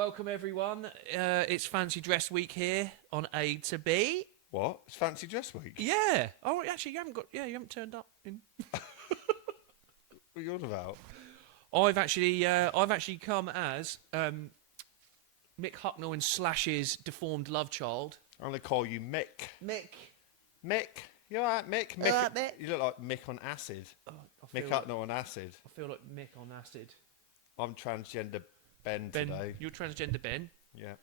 welcome everyone. It's Fancy Dress Week here on A to B. What? It's Fancy Dress Week? Yeah. Oh, actually, you haven't turned up. What are you on about? I've actually come as Mick Hucknall in Slash's deformed love child. I'm going to call you Mick. Mick. You alright, Mick? You alright, Mick? You look like Mick on acid. Oh, Mick Hucknall on acid. I feel like Mick on acid. I'm transgender Ben today. You're transgender Ben. Yeah.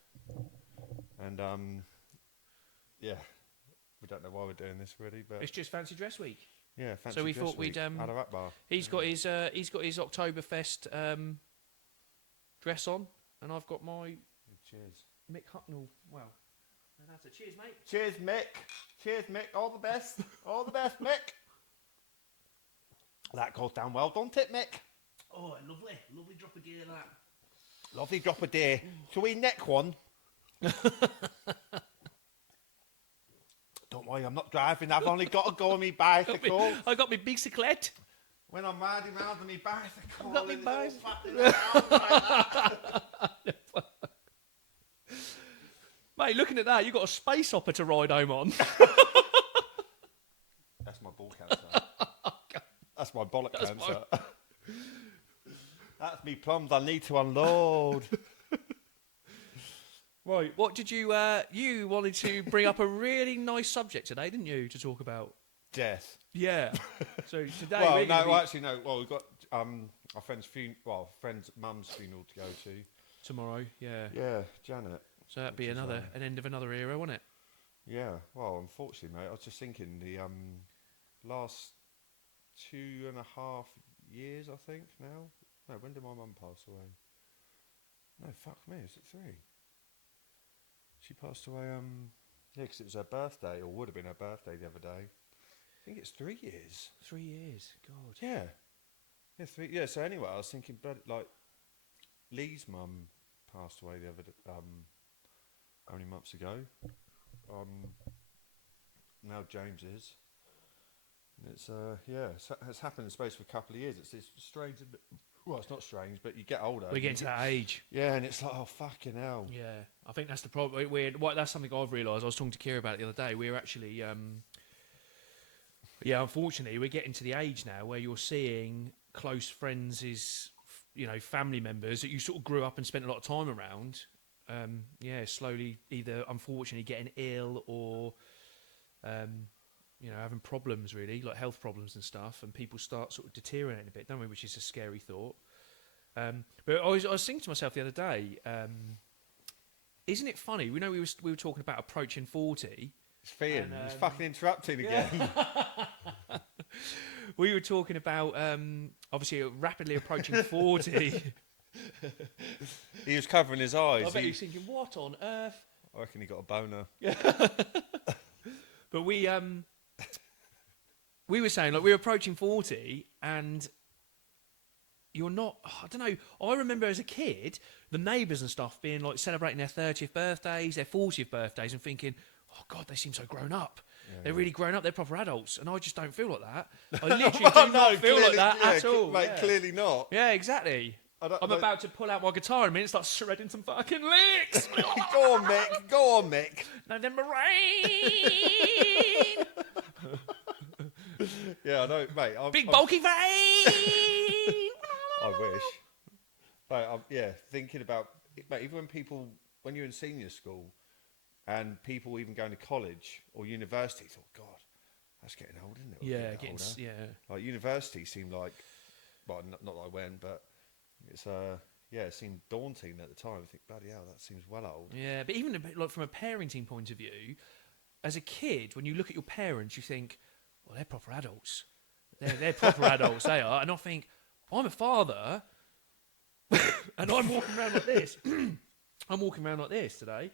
And, yeah. We don't know why we're doing this really, but... It's just Fancy Dress Week. Yeah, Fancy Dress Week. So we thought we'd... At a rap bar. He's got his Oktoberfest dress on, and I've got my... Cheers. Mick Hucknall. Well, that's a cheers, mate. Cheers, Mick. Cheers, Mick. All the best. All the best, Mick. That goes down well, don't it, Mick? Oh, lovely drop of gear, that. Lovely drop of deer. Shall we neck one? Don't worry, I'm not driving. I've only got to go on my bicycle. I got my bicyclette. When I'm riding round on my bicycle, I've got my bicycle. Mate, looking at that, you've got a space hopper to ride home on. That's my ball cancer. That's my bollock cancer. That's me plums I need to unload. Right, what did you... you wanted to bring up a really nice subject today, didn't you, to talk about? Death. Yeah. So today well, we're Well, we've got our friend's friend's mum's funeral to go to. Tomorrow, yeah. Yeah, Janet. So that'd be an end of another era, wouldn't it? Yeah, well, unfortunately, mate, I was just thinking the last 2.5 years, I think, now. No, when did my mum pass away? No, fuck me, is it 3? She passed away, yeah, because it was her birthday, or would have been her birthday the other day. I think it's 3 years. 3 years, God. Yeah. Yeah, 3, yeah, so anyway, I was thinking, but like, Lee's mum passed away the other how many months ago? Now James is. It's it's happened in the space of a couple of years. It's strange. Well, it's not strange, but you get older. We're getting to that age. Yeah, and it's like, oh fucking hell. Yeah, I think that's the problem. That's something I've realised. I was talking to Kira about it the other day. We're actually, unfortunately, we're getting to the age now where you're seeing close friends, family members that you sort of grew up and spent a lot of time around. Slowly either unfortunately getting ill or, having problems really, like health problems and stuff, and people start sort of deteriorating a bit, don't we? Which is a scary thought. But I was thinking to myself the other day, isn't it funny? We were talking about approaching 40. It's Fian. He's fucking interrupting again. We were talking about obviously rapidly approaching 40. He was covering his eyes. I bet he was thinking, what on earth? I reckon he got a boner. But we were saying, like, we're approaching 40 and you're not... I don't know. I remember as a kid, the neighbours and stuff being, like, celebrating their 30th birthdays, their 40th birthdays and thinking, oh, God, they seem so grown up. Yeah, they're really grown up. They're proper adults. And I just don't feel like that. I literally do not feel like that at all. Mate, clearly not. Yeah, exactly. I'm about to pull out my guitar in a minute and start shredding some fucking licks. Go on, Mick. Go on, Mick. November rain. Yeah, I know, mate. Big bulky vein. I wish. But thinking about, mate, even when you're in senior school and people even going to college or university, thought, God, that's getting old, isn't it? Yeah, Like university seemed like, well, not that I went, but it's it seemed daunting at the time. I think, bloody hell, that seems well old. Yeah, but even like from a parenting point of view, as a kid, when you look at your parents, you think, well, they're proper adults. They're proper adults, they are. And I think, I'm a father, and I'm walking around like this. I'm walking around like this today,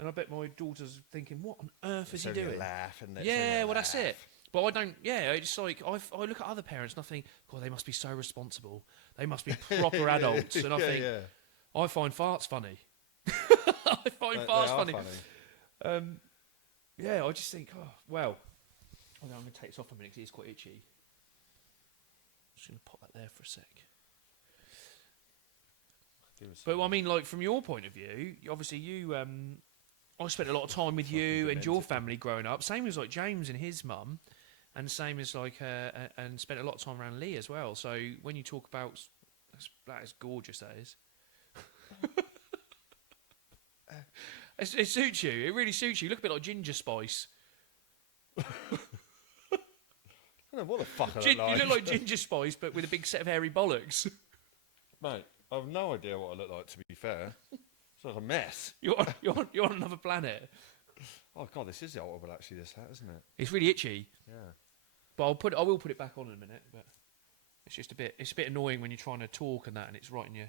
and I bet my daughter's thinking, what on earth is he doing? Laugh, and that's it. But I don't, it's like, I look at other parents and I think, God, they must be so responsible. They must be proper adults. And I think, I find farts funny. I find farts funny. I just think, oh, well, I'm going to take this off a minute because it's quite itchy. I'm just going to pop that there for a sec. But I mean, like from your point of view, obviously I spent a lot of time with you and your family growing up. Same as like James and his mum, and same as like and spent a lot of time around Lee as well. So when you talk about that is gorgeous, that is. It suits you. It really suits you. You look a bit like Ginger Spice. I don't know what the fuck I look You like. look like Ginger Spice, but with a big set of hairy bollocks. Mate, I have no idea what I look like, to be fair. It's like a mess. You're on another planet. Oh, God, this is horrible, actually, this hat, isn't it? It's really itchy. Yeah. But I will put it back on in a minute. But it's a bit annoying when you're trying to talk and that, and it's right in your.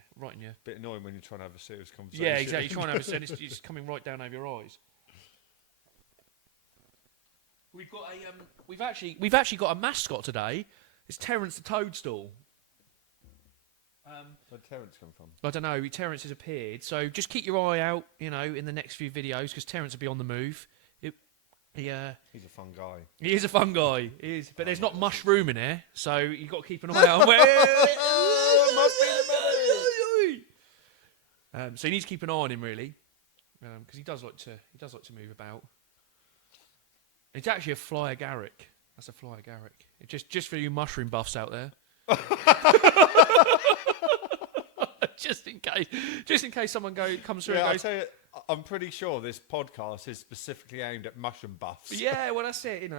Bit annoying when you're trying to have a serious conversation. Yeah, exactly. You're trying to have a sense. It's coming right down over your eyes. We've got we've actually got a mascot today. It's Terence the Toadstool. Where'd Terence come from? I don't know. Terence has appeared, so just keep your eye out, in the next few videos because Terence will be on the move. He's a fun guy. He is a fun guy. He is, but there's not mushroom in here, so you've got to keep an eye out. Must be the So you need to keep an eye on him really, because he does like to move about. It's actually a fly agaric. That's a fly agaric. Just for you mushroom buffs out there. just in case someone comes through. Yeah, and I goes, tell you, I'm pretty sure this podcast is specifically aimed at mushroom buffs. yeah, well that's it.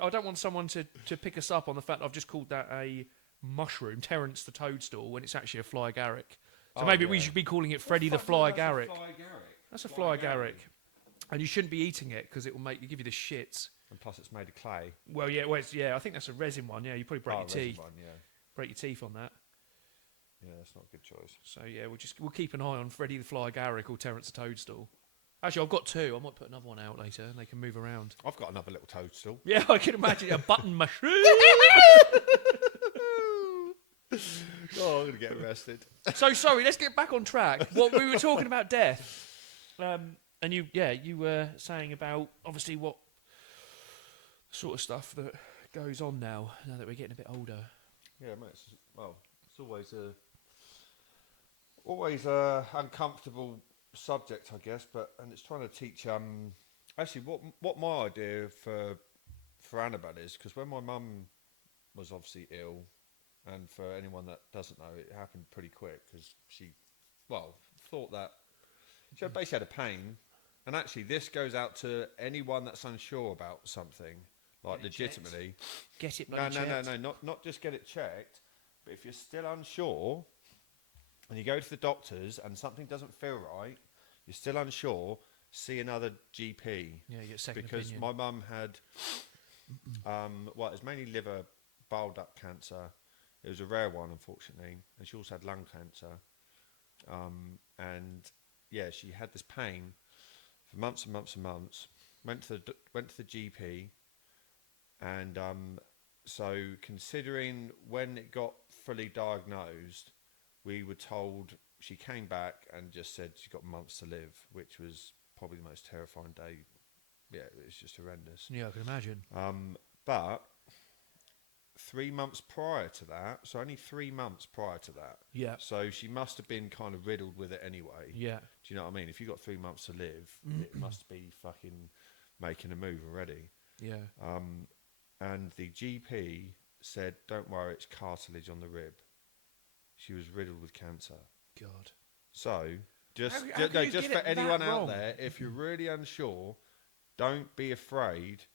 I don't want someone to pick us up on the fact that I've just called that a mushroom, Terence the Toadstool, when it's actually a fly agaric. So maybe we should be calling it Freddy the Fly Agaric. That's a fly agaric. And you shouldn't be eating it because it will give you the shits. And plus it's made of clay. Well, yeah, I think that's a resin one. Yeah, you probably break your teeth. One, yeah. Break your teeth on that. Yeah, that's not a good choice. So yeah, we'll keep an eye on Freddy the Fly Agaric or Terence the Toadstool. Actually, I've got two. I might put another one out later, and they can move around. I've got another little toadstool. Yeah, I can imagine a button mushroom. Oh, I'm gonna get arrested. So sorry, let's get back on track. What we were talking about death, and you were saying about obviously what sort of stuff that goes on now that we're getting a bit older. Yeah, mate. It's always a uncomfortable subject, I guess. And it's trying to teach. Actually, what my idea for Annabelle is, because when my mum was obviously ill. And for anyone that doesn't know, it happened pretty quick because she, thought that she basically had a pain. And actually, this goes out to anyone that's unsure about something, like legitimately. Get it No, not just get it checked. But if you're still unsure, and you go to the doctors and something doesn't feel right, you're still unsure, see another GP. Yeah, you get a second because opinion. my mum had, it was mainly liver bile duct cancer. It was a rare one, unfortunately, and she also had lung cancer. And yeah, she had this pain for months and months and months. Went to the GP, and so considering when it got fully diagnosed, we were told she came back and just said she got months to live, which was probably the most terrifying day. Yeah, it was just horrendous. Yeah, I can imagine. But 3 months prior to that, so only 3 months prior to that. Yeah. So she must have been kind of riddled with it anyway. Yeah. Do you know what I mean? If you got 3 months to live, it must be fucking making a move already. Yeah. And the GP said, "Don't worry, it's cartilage on the rib." She was riddled with cancer. God. So just How can you just get for it anyone that out wrong? there, if you're really unsure, don't be afraid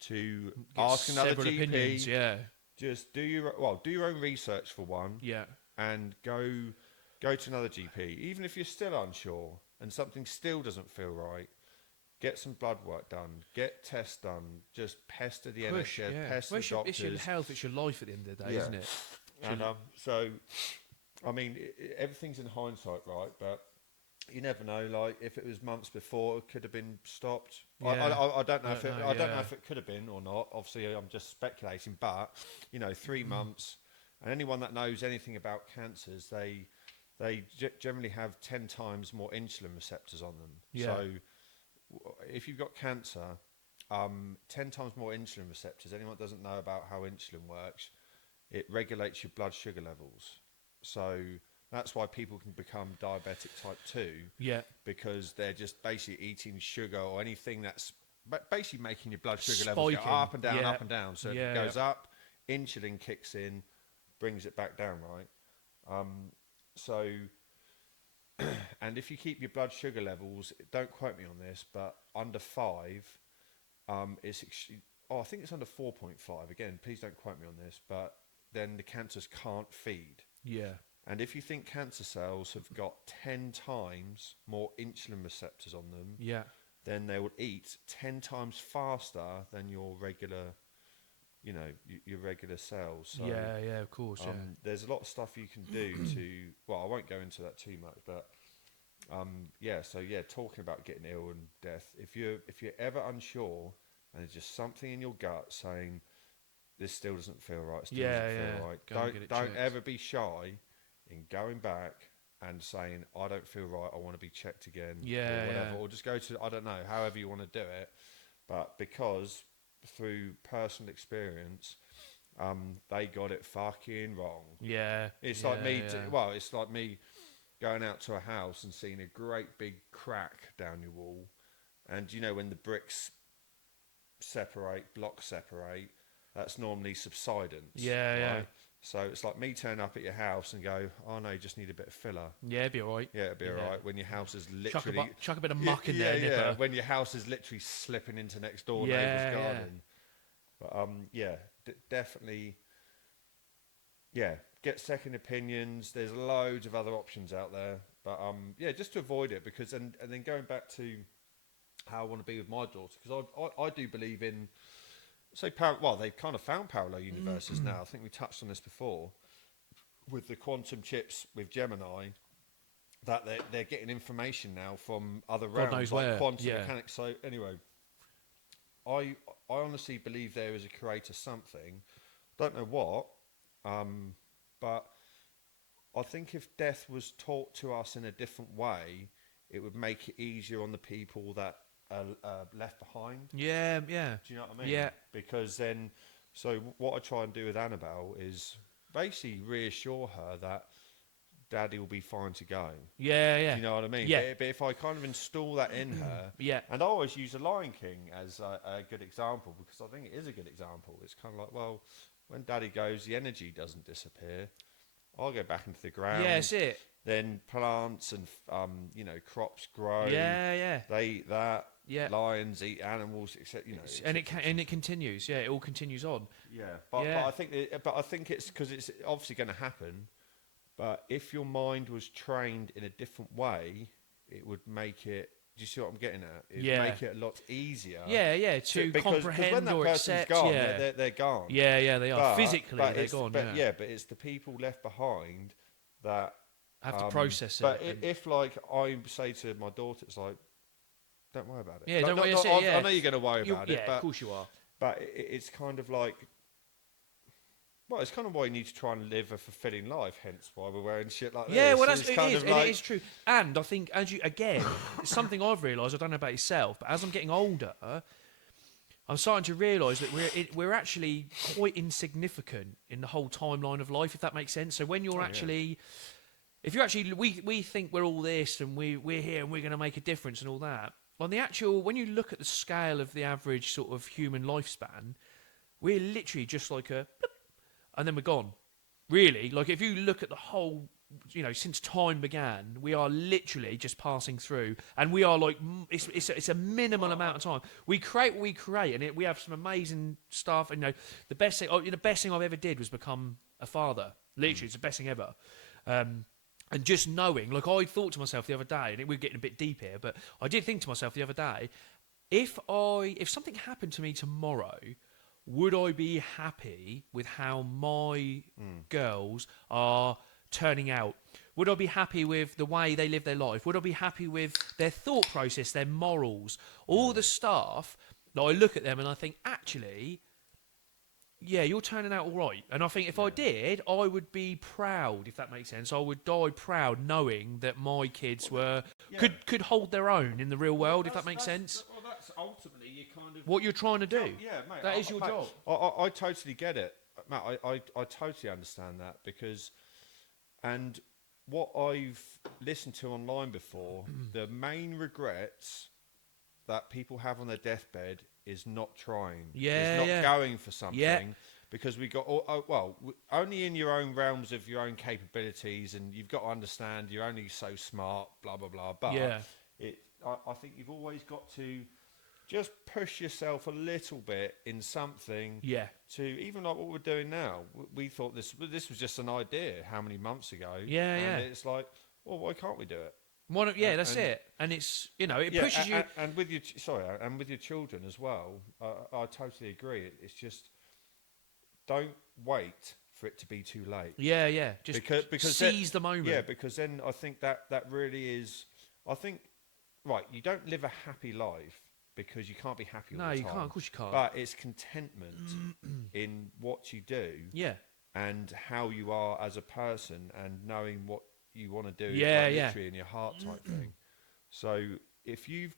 to Get ask another several GP. opinions, yeah. Just do your own research for one, Yeah. and go to another GP. Even if you're still unsure and something still doesn't feel right, get some blood work done, get tests done. Just pester the Push, NHS, yeah. pester Well, the doctors. it's your health, it's your life at the end of the day, Yeah. isn't it? And so, I mean, everything's in hindsight, right? But you never know. Like, if it was months before, it could have been stopped. Yeah. I don't know if it. I don't know yeah. if it could have been or not. Obviously, I'm just speculating. But 3 months, and anyone that knows anything about cancers, they generally have 10 times more insulin receptors on them. Yeah. So, if you've got cancer, 10 times more insulin receptors. Anyone that doesn't know about how insulin works, it regulates your blood sugar levels. So That's why people can become diabetic type 2, Yeah. because they're just basically eating sugar or anything that's basically making your blood sugar levels go Spiking. up and down, Yeah. up and down. So Yeah, it goes yeah. up, insulin kicks in, brings it back down, right? So, and if you keep your blood sugar levels, don't quote me on this, but under 5, I think it's under 4.5. Again, please don't quote me on this, but then the cancers can't feed. Yeah. And if you think cancer cells have got 10 times more insulin receptors on them, Yeah. then they will eat 10 times faster than your regular, your regular cells. So, Yeah, yeah, of course, yeah. there's a lot of stuff you can do to, well, I won't go into that too much, but talking about getting ill and death, if you're ever unsure and there's just something in your gut saying this still doesn't feel right, still doesn't feel right, Go and get it don't checked. ever be shy in going back and saying, I don't feel right, I want to be checked again, or whatever, or just go to, I don't know, however you want to do it, but because through personal experience, they got it fucking wrong. Yeah. It's yeah, like me, yeah. it's like me going out to a house and seeing a great big crack down your wall, and when the bricks blocks separate, that's normally subsidence. Yeah, right? yeah. So it's like me turn up at your house and go, oh no, you just need a bit of filler. Yeah, it'd be alright. Yeah, it'll be Yeah. alright when your house is literally... Chuck a bit of muck in there, Yeah, nipper. when your house is literally slipping into next door Yeah, neighbour's yeah. garden. But definitely, get second opinions. There's loads of other options out there. But just to avoid it, because and then going back to how I want to be with my daughter, because I do believe in, they've kind of found parallel universes now. I think we touched on this before with the quantum chips with Gemini, that they're getting information now from other God realms, knows like where. quantum Yeah. mechanics. So anyway, I honestly believe there is a creator something. Don't know what, but I think if death was taught to us in a different way, it would make it easier on the people that are left behind. Yeah, yeah. Do you know what I mean? Yeah. Because then, so what I try and do with Annabelle is basically reassure her that Daddy will be fine to go. Yeah, yeah. Do you know what I mean? Yeah. But if I kind of install that in her, Yeah. and I always use The Lion King as a good example, because I think it is a good example. It's kind of like, well, when Daddy goes, the energy doesn't disappear. I'll go back into the ground. Yeah, that's it. Then plants and crops grow. Yeah, yeah. Yeah. Lions eat animals, etc. And it continues. Yeah, it all continues on. Yeah, but Yeah. I think it's because it's obviously going to happen. But if your mind was trained in a different way, it would make it. Do you see what I'm getting at? It would make it a lot easier. Yeah, yeah. To comprehend when that or person's accept. gone, Yeah. they're gone. Yeah, yeah, they are. But- Physically, but they're it's- gone. But yeah. but it's the people left behind that Have to process it. But and- if like I say to my daughter, it's like, don't worry about it. Yeah, Like, don't worry, not- that's it, yeah. I know you're going to worry about it, yeah, but of course you are. but it's kind of like, well, it's kind of why you need to try and live a fulfilling life. Hence why we're wearing shit like this. Yeah, well, It's kind of and like- it is true. And I think, again, it's something I've realised. I don't know about yourself, but as I'm getting older, I'm starting to realise that we're actually quite insignificant in the whole timeline of life, if that makes sense. So when you're if you're actually, we think we're all this and we're here and we're going to make a difference and all that. On the actual, when you look at the scale of the average sort of human lifespan, we're literally just like a bloop, and then we're gone. Really, like if you look at the whole, since time began, we are literally just passing through, and we are like, it's a minimal amount of time. We create what we create, and we have some amazing stuff. And the best thing I've ever did was become a father. Literally, it's the best thing ever. And just knowing, like I thought to myself the other day, and we're getting a bit deep here, but I did think to myself the other day, if something happened to me tomorrow, would I be happy with how my girls are turning out? Would I be happy with the way they live their life? Would I be happy with their thought process, their morals, all the stuff that I look at them and I think, actually, yeah, you're turning out all right. And I think if I did, I would be proud, if that makes sense. I would die proud knowing that my kids could hold their own in the real world, if that makes sense. Well, that's ultimately you kind of What you're trying to do. Yeah, mate. That is your job. I totally get it, Matt. I totally understand that because, and what I've listened to online before, the main regrets that people have on their deathbed is not trying, is not going for something, because we got only in your own realms of your own capabilities, and you've got to understand you're only so smart, blah blah blah. But I think you've always got to just push yourself a little bit in something. Yeah. To even like what we're doing now, we thought this was just an idea how many months ago. Yeah, and it's like, well, why can't we do it? That's it. And it's, it pushes you. And with your children as well, I totally agree. It's just, don't wait for it to be too late. Yeah, yeah. Just because seize the moment. Yeah, because then I think that really is. I think, right, you don't live a happy life because you can't be happy all the time. No, you can't. Of course you can't. But it's contentment in what you do. Yeah. And how you are as a person, and knowing what you want to do, literally in your heart type thing. So if you've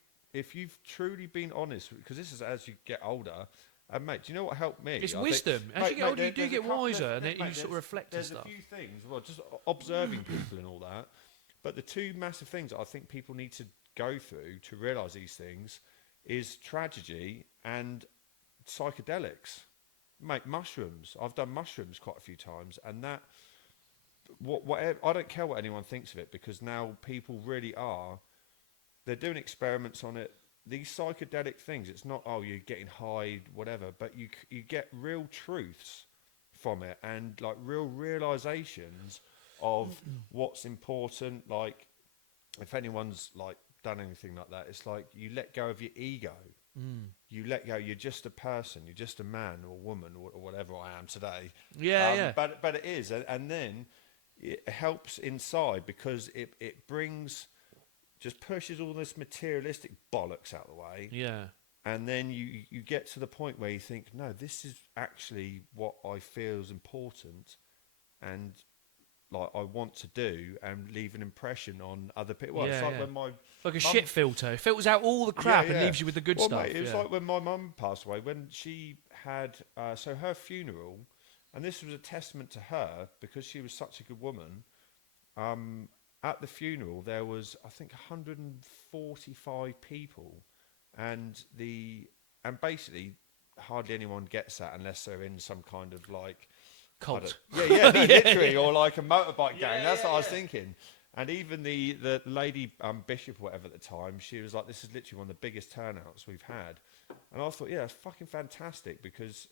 truly been honest, because this is as you get older, and mate, do you know what helped me? It's wisdom. As you get older, you do get wiser, and you sort of reflect on stuff. There's a few things, well, just observing people and all that. But the two massive things I think people need to go through to realise these things is tragedy and psychedelics. Mate, mushrooms. I've done mushrooms quite a few times, and that. Whatever, I don't care what anyone thinks of it, because now people really are. They're doing experiments on it. These psychedelic things. It's not you're getting high, whatever, but you get real truths from it, and like real realizations of what's important. Like if anyone's like done anything like that, it's like you let go of your ego. You let go. You're just a person. You're just a man or woman or whatever I am today. Yeah. But it is, and then it helps inside, because it brings, just pushes all this materialistic bollocks out of the way. Yeah. And then you get to the point where you think, no, this is actually what I feel is important, and like I want to do, and leave an impression on other people. Well, it's like when my like a shit filter. It filters out all the crap and leaves you with the good stuff. Mate, it was like when my mum passed away, when she had so her funeral, and this was a testament to her, because she was such a good woman. At the funeral there was, I think, 145 people, and basically hardly anyone gets that unless they're in some kind of like cult. Literally, or like a motorbike gang. That's what I was thinking. And even the lady bishop or whatever at the time, she was like, this is literally one of the biggest turnouts we've had. And I thought, it's fucking fantastic, because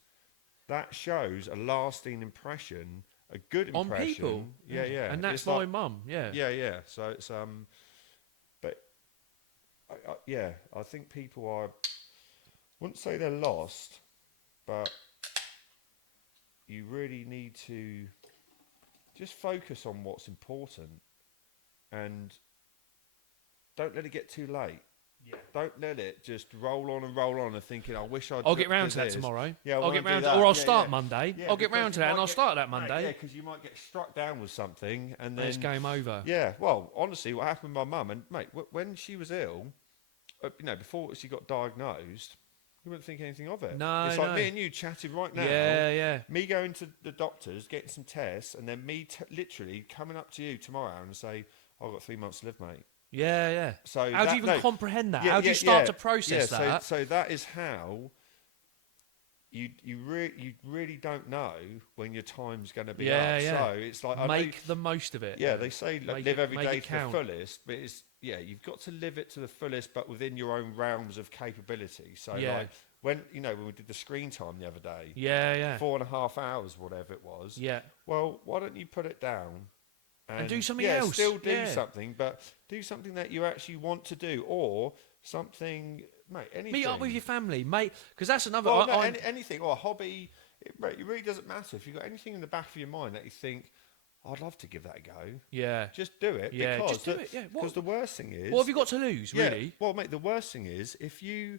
that shows a lasting impression, a good impression. On people. Yeah. And that's my mum, Yeah. So it's, but I think people are, wouldn't say they're lost, but you really need to just focus on what's important, and don't let it get too late. Yeah. Don't let it just roll on and thinking, I wish I'll get round to that tomorrow. Yeah, I'll get round to, or I'll start Monday. I'll get round to that, and I'll start that Monday. Yeah, because you might get struck down with something, and then it's game over. Yeah. Well, honestly, what happened with my mum, and mate, when she was ill, before she got diagnosed, you wouldn't think anything of it. No, it's like me and you chatting right now. Yeah. Me going to the doctors, getting some tests, and then me literally coming up to you tomorrow and say, I've got 3 months to live, mate. Yeah. So how do you even comprehend that? How do you start to process that? So that is how you really don't know when your time's going to be up. So it's like make the most of it. Yeah, they say live every day to the fullest, but it's you've got to live it to the fullest, but within your own realms of capability. So like when we did the screen time the other day, 4.5 hours, whatever it was. Yeah. Well, why don't you put it down? And do something else. Still do something, but do something that you actually want to do, or something, mate. Anything. Meet up with your family, mate, because that's another. Anything, or a hobby. It really doesn't matter. If you've got anything in the back of your mind that you think, I'd love to give that a go. Yeah. Just do it. Yeah. Because just do it. Yeah. Because the worst thing is, what have you got to lose, really? Well, mate, the worst thing is if you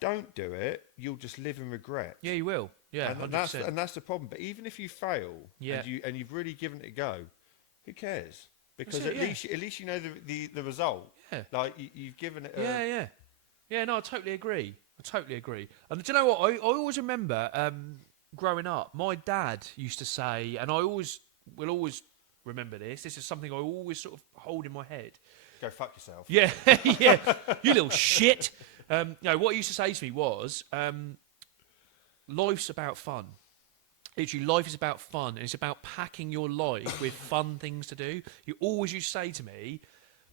don't do it, you'll just live in regret. Yeah, you will. Yeah, and that's the problem. But even if you fail, and you've really given it a go, who cares? Because at least you know the result. Yeah, like you've given it. Yeah. No, I totally agree. And do you know what? I always remember growing up, my dad used to say, and I will always remember this. This is something I always sort of hold in my head. Go fuck yourself. Yeah, yeah, you little shit. No, what he used to say to me was, life's about fun. Literally, life is about fun, and it's about packing your life with fun things to do. You always used to say to me,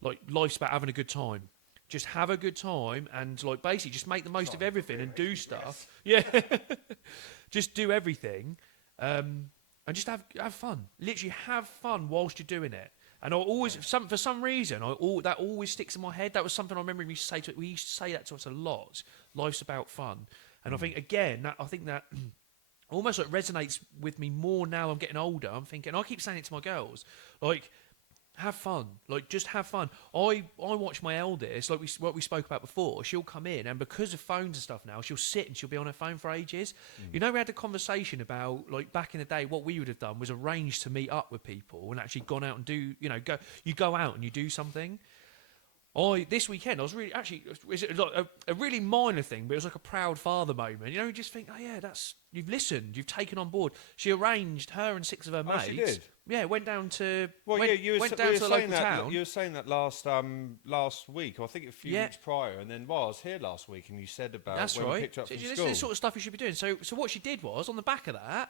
like, life's about having a good time. Just have a good time, and like basically just make the most of everything and do stuff. Yeah, just do everything, and just have fun. Literally, have fun whilst you're doing it. And I always, for some reason, that always sticks in my head. That was something I remember we used to say that to us a lot. Life's about fun, and I think again, I think that almost like resonates with me more now. I'm getting older. I'm thinking. I keep saying it to my girls, like, have fun. Like, just have fun. I watch my eldest, like what we spoke about before. She'll come in, and because of phones and stuff now, she'll sit and she'll be on her phone for ages. You know, we had a conversation about, like, back in the day, what we would have done was arranged to meet up with people and actually gone out and do, you go out and you do something. This weekend, I was really, actually, it was like a really minor thing, but it was like a proud father moment. You just think, oh yeah, you've listened, you've taken on board. She arranged, her and 6 of her mates. She did? Yeah, went down to, Well, went down to the local town. You were saying that last week, or I think a few weeks prior, and then I was here last week, and you said about That's when right. we picked her up from This school. is the sort of stuff you should be doing. So what she did was, on the back of that,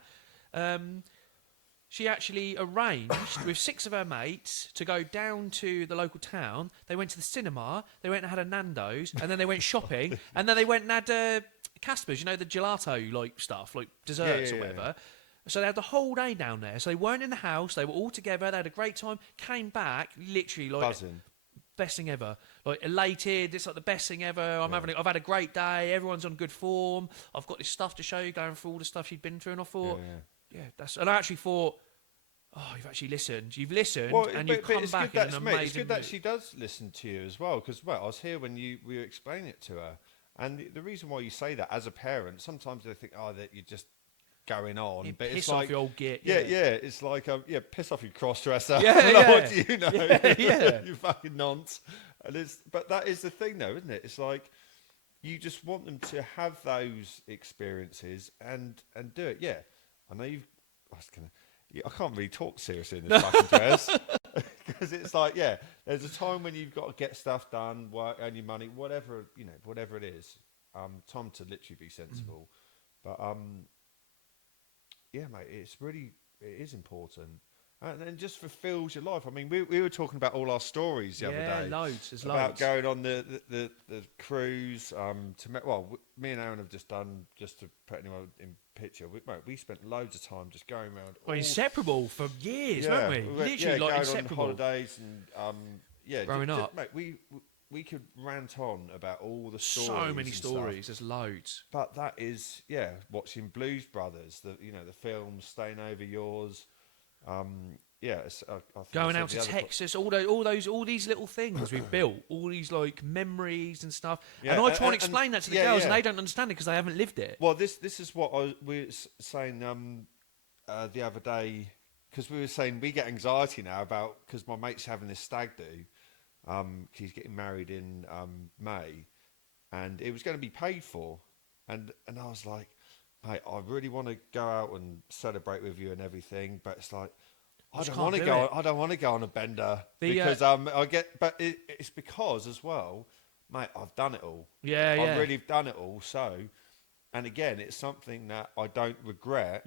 she actually arranged with 6 of her mates to go down to the local town. They went to the cinema, they went and had a Nando's, and then they went shopping, and then they went and had Casper's, the gelato like stuff, like desserts or whatever. So they had the whole day down there. So they weren't in the house, they were all together, they had a great time, came back, literally like Buzzing. best thing ever. Like, elated, it's like the best thing ever. I've had a great day, everyone's on good form, I've got this stuff to show you, going through all the stuff she'd been through, and I thought, and I actually thought, oh, you've actually listened. You've listened, and you've come back in an amazing It's good that mood. she does listen to you as well, because I was here when we were explaining it to her, and the reason why you say that as a parent, sometimes they think, that you're just going on, but piss it's off like your old git. it's like piss off your cross-dresser. Yeah. What do you know? Yeah. You fucking nonce. But that is the thing, though, isn't it? It's like you just want them to have those experiences and do it. Yeah, I know you've. I can't really talk seriously in this fucking dress, because it's like, there's a time when you've got to get stuff done, work, earn your money, whatever it is. Time to literally be sensible, but mate, it is important, and it just fulfills your life. I mean, we were talking about all our stories the other day. There's about loads. going on the cruise. Me and Aaron have just done, just to put anyone in picture. We spent loads of time just going around. Inseparable for years, weren't we? Literally, like, going inseparable. on holidays and growing up. mate, we could rant on about all the stories. So many and stories. stuff. There's loads. But that is, watching Blues Brothers, the films, Staying Over Yours. I think Going out to Texas, all these little things we've built, all these like memories and stuff. And I try and explain that to the girls, and they don't understand it because they haven't lived it. Well, this is what we were saying the other day, because we were saying we get anxiety now because my mate's having this stag do. He's getting married in May, and it was going to be paid for, and I was like, mate, I really want to go out and celebrate with you and everything, but it's like, I don't want to go on a bender because it's because as well, mate, I've done it all. I've really done it all. So, and again, it's something that I don't regret.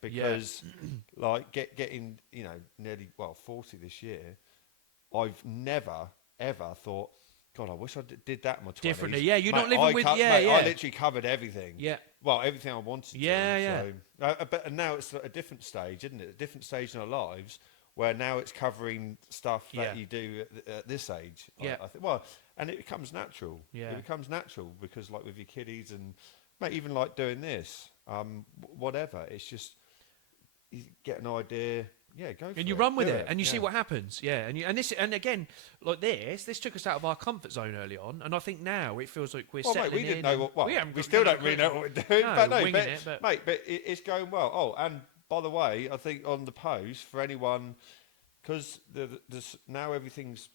Because like getting nearly 40 this year, I've never ever thought, God, I wish I did that in my 20s. Differently, you're mate, not living with, I literally covered everything. Well, everything I wanted to. So, but now it's at a different stage, isn't it? A different stage in our lives where now it's covering stuff that you do at this age. I think. Well, and it becomes natural. It becomes natural because, like, with your kiddies and, mate, even like doing this, whatever. It's just you get an idea. Yeah, go for it. And you run with it, and you see what happens. And again, like this took us out of our comfort zone early on, and I think now it feels like we're settling mate, we didn't know what. We still don't really know what we're doing. Mate, but it's going well. Oh, and by the way, I think on the post for anyone, because now everything's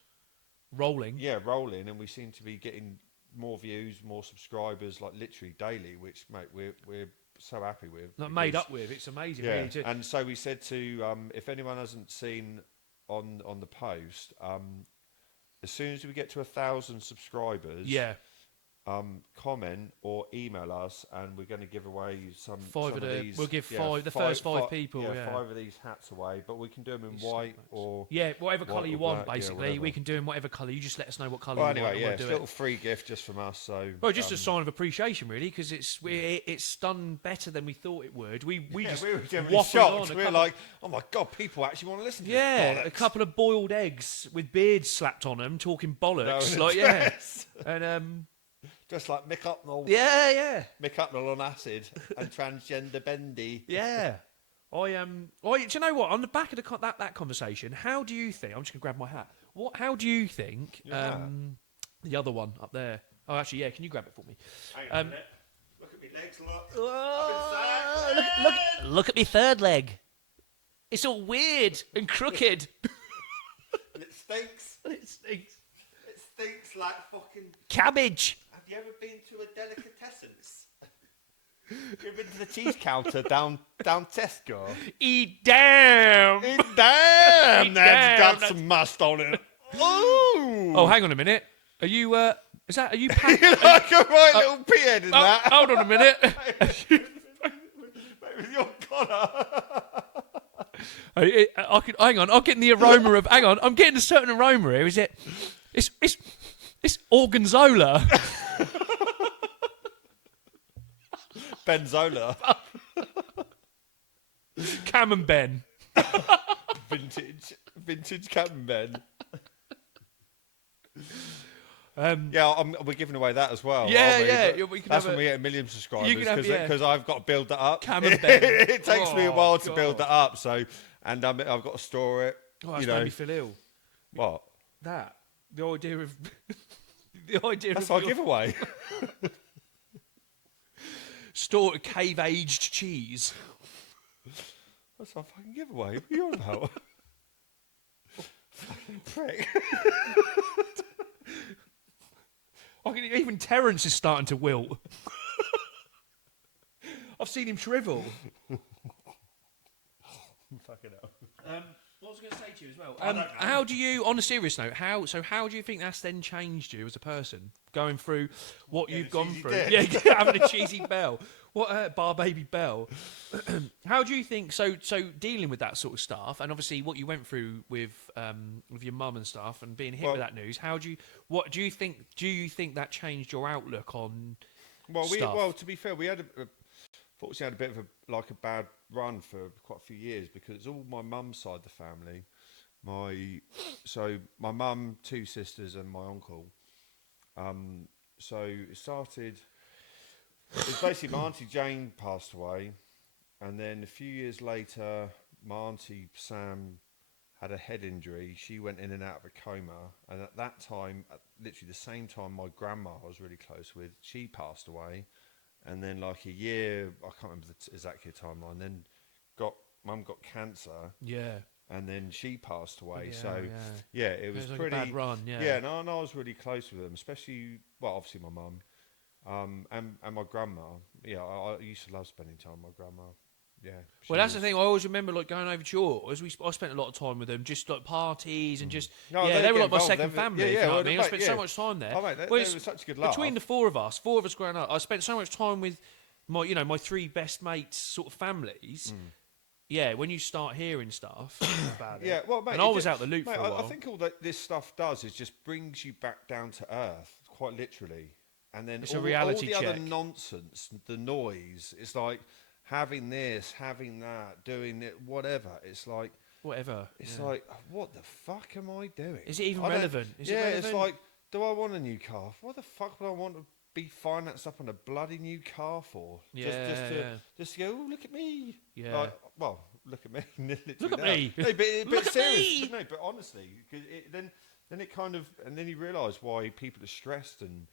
rolling. Yeah, rolling, and we seem to be getting more views, more subscribers, like literally daily. Which, mate, we're so happy with. Not made up with. It's amazing. Yeah. And so we said to if anyone hasn't seen on the post. As soon as we get to 1,000 subscribers, Yeah. comment or email us, and we're going to give away some Five of of the. these. We'll give the first five people. Yeah. 5 of these hats away, but we can do them in white or whatever colour you or want. black, Basically, we can do in whatever colour. You just let us know what colour Well, you anyway, want. And yeah, we'll it's do a it. little free gift just from us. So, Well, just a sign of appreciation, really, because it's done better than we thought it would. We just we were generally waffled shocked. on. We were like, oh my god, people actually want to listen to this. Yeah, bollocks. a couple of boiled eggs with beards slapped on them, talking bollocks. No, Like, yeah, and just like Mick Hucknall. yeah, Mick Hucknall on acid and transgender bendy. yeah. Do you know what? On the back of that conversation, how do you think? I'm just gonna grab my hat. How do you think? Yeah. The other one up there. Oh, actually, yeah. Can you grab it for me? Hang on a minute. Look at my legs, look. Look at me third leg. It's all weird and crooked. And it stinks. It stinks. It stinks like fucking. Cabbage. Have you ever been to a delicatessens? You ever been to the cheese counter down Tesco? Eat damn. Damn, Eat that's damn, got some must on it. Ooh. Oh, hang on a minute. Are you? Are you? You like a right little pea-head in that. Hold on a minute. Maybe with your collar. I could hang on. I'm getting the aroma of. Hang on. I'm getting a certain aroma here. Is it? It's Orgonzola. Benzola. Camembert. Vintage Camembert. We're giving away that as well. Yeah, aren't we? yeah. But We can that's have when we get 1 million subscribers. You can have, yeah. Because I've got to build that up. Camembert. It takes me a Oh, while to God. build that up. So, and I've got to store it. Oh, that's you know made me feel ill. what? That the idea of the idea That's of our your giveaway. store cave aged cheese. That's our fucking giveaway. What are you on about? Fucking prick. Even Terence is starting to wilt. I've seen him shrivel. Fucking hell. What was I going to say to you as well? I don't know. How do you, on a serious note, how do you think that's then changed you as a person, going through what Getting you've a gone cheesy through? dick. Yeah, having a cheesy bell. What bar baby bell? How do you think? So dealing with that sort of stuff, and obviously what you went through with your mum and stuff, and being hit with that news. What do you think? Do you think that changed your outlook on? Stuff? To be fair, we had fortunately had a bit of a bad run for quite a few years because it's all my mum's side of the family. My mum, 2 sisters, and my uncle. So it started. It was basically my auntie Jane passed away, and then a few years later, my auntie Sam had a head injury. She went in and out of a coma, and at that time, at literally the same time, my grandma I was really close with, she passed away. And then like a year, I can't remember the exact timeline, then mum got cancer, Yeah. and then she passed away. Yeah, so yeah. it was like pretty a bad run. Yeah. Yeah, no, I was really close with them, especially obviously my mum, and my grandma. Yeah, I used to love spending time with my grandma. Yeah. Well, that's the thing. I always remember like going over to yours. I spent a lot of time with them, just like parties and just No, they were get like my involved. second They- family. yeah, you yeah, know what I well, mean? I spent so yeah. much time there. Oh mate, they Well, were it's such a good laugh. between the four of us growing up, I spent so much time with my 3 best mates, sort of families. Yeah, when you start hearing stuff about it. Yeah, well, mate, and I was out the loop mate, for a while. I think all that this stuff does is just brings you back down to earth, quite literally. And then It's a all reality the other check. nonsense, the noise, it's like having this, having that, doing it, whatever. It's like, Whatever. it's yeah. like, what the fuck am I doing? Is it even I don't- relevant? Is it yeah, relevant? it's like, do I want a new car? What the fuck would I want to be financed up on a bloody new car for? Yeah. Just to go, oh, look at me. Yeah. Like, well, look at me. literally Look at now. me. No, but Look at serious. me. No, but honestly, 'cause then it kind of, and then you realise why people are stressed and,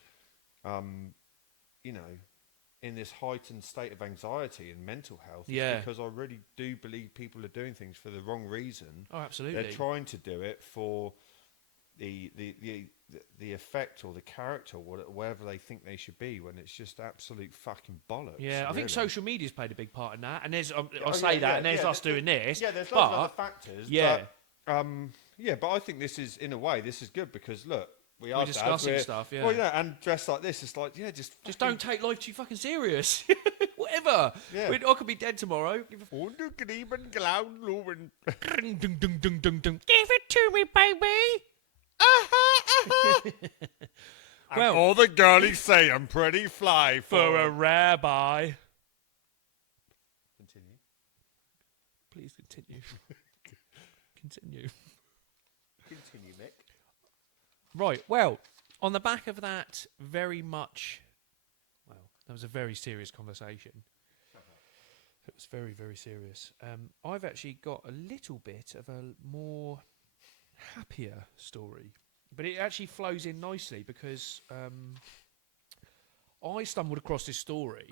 in this heightened state of anxiety and mental health. It's Yeah. because I really do believe people are doing things for the wrong reason. Oh, absolutely. They're trying to do it for the effect or the character, or whatever they think they should be, when it's just absolute fucking bollocks. Yeah, I think really. social media's played a big part in that. And there's, I'll Oh, say yeah, that, and there's yeah, us doing this. Yeah, there's but lots of other factors. yeah, but Yeah, but I think this is, in a way, this is good because look, we are We're dads. discussing stuff, yeah. Well, yeah, and dressed like this, it's like, yeah, just Don't take life too fucking serious. Whatever. Yeah. I could be dead tomorrow. Give it to me, baby. Well, all the girlies say I'm pretty fly for a rabbi. Continue. Please continue. Continue. Continue, Mick. Right, well, on the back of that, that was a very serious conversation. It was very, very serious. I've actually got a little bit of a more happier story, but it actually flows in nicely because I stumbled across this story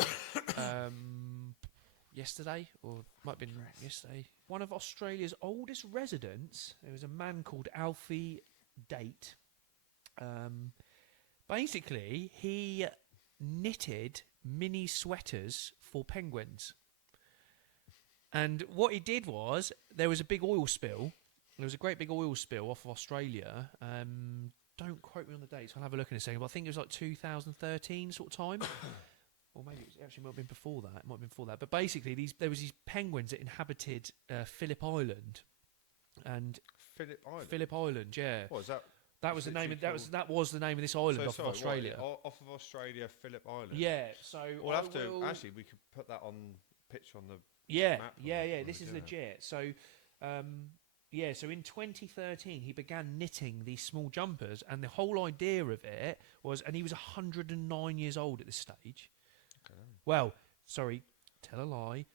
yesterday, or might have been yesterday. One of Australia's oldest residents, there was a man called Alfie Date. Basically, he knitted mini sweaters for penguins. And what he did was, there was a big oil spill. There was a great big oil spill off of Australia. Don't quote me on the dates. I'll have a look in a second. But I think it was like 2013 sort of time. Or maybe it actually might have been before that. It might have been before that. But basically, there was these penguins that inhabited Phillip Island. And Phillip Island, yeah. What is that? That was the name. That was the name of this island off of Australia. Off of Australia, Phillip Island. Yeah. So we'll have to actually. We could put that on picture on the map. Yeah. This is legit. So, so in 2013, he began knitting these small jumpers, and the whole idea of it was, and he was 109 years old at this stage. Okay. Well, sorry, tell a lie.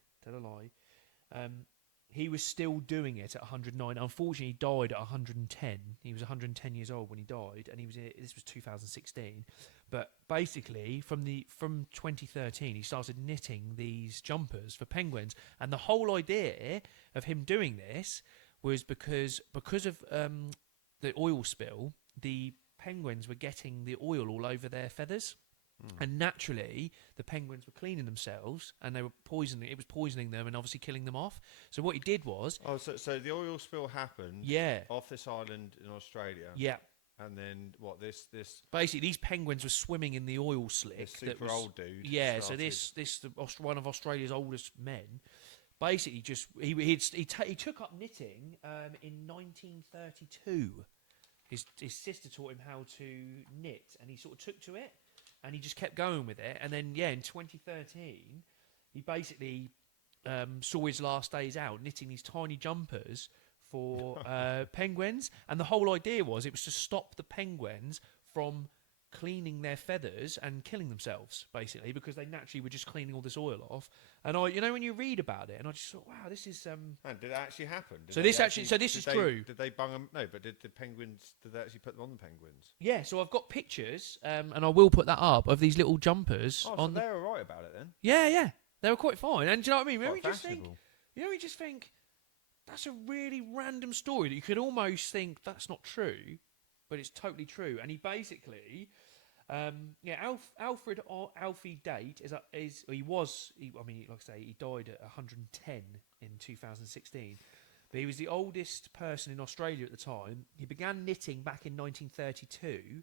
He was still doing it at 109. Unfortunately, he died at 110. He was 110 years old when he died, and this was 2016. But basically, from 2013, he started knitting these jumpers for penguins, and the whole idea of him doing this was because of the oil spill, the penguins were getting the oil all over their feathers. And naturally, the penguins were cleaning themselves, and they were poisoning. It was poisoning them, and obviously killing them off. So what he did was, so the oil spill happened. Yeah. Off this island in Australia. Yeah. And then what? This basically these penguins were swimming in the oil slick. Super old dude. Yeah. Started. So one of Australia's oldest men, basically just he took up knitting in 1932. His sister taught him how to knit, and he sort of took to it. And he just kept going with it. And then, in 2013, he basically saw his last days out knitting these tiny jumpers for penguins. And the whole idea was it was to stop the penguins from cleaning their feathers and killing themselves, basically, because they naturally were just cleaning all this oil off. And when you read about it, and I just thought, wow, this is... And did it actually happen? This is true. Did they bung them? No, but did they actually put them on the penguins? Yeah, so I've got pictures, and I will put that up, of these little jumpers. Oh, so they're all right about it then? Yeah. They were quite fine. And do you know what I mean? We just think, that's a really random story that you could almost think that's not true, but it's totally true. And he basically... Alfie Date like I say, he died at 110 in 2016, but he was the oldest person in Australia at the time. He began knitting back in 1932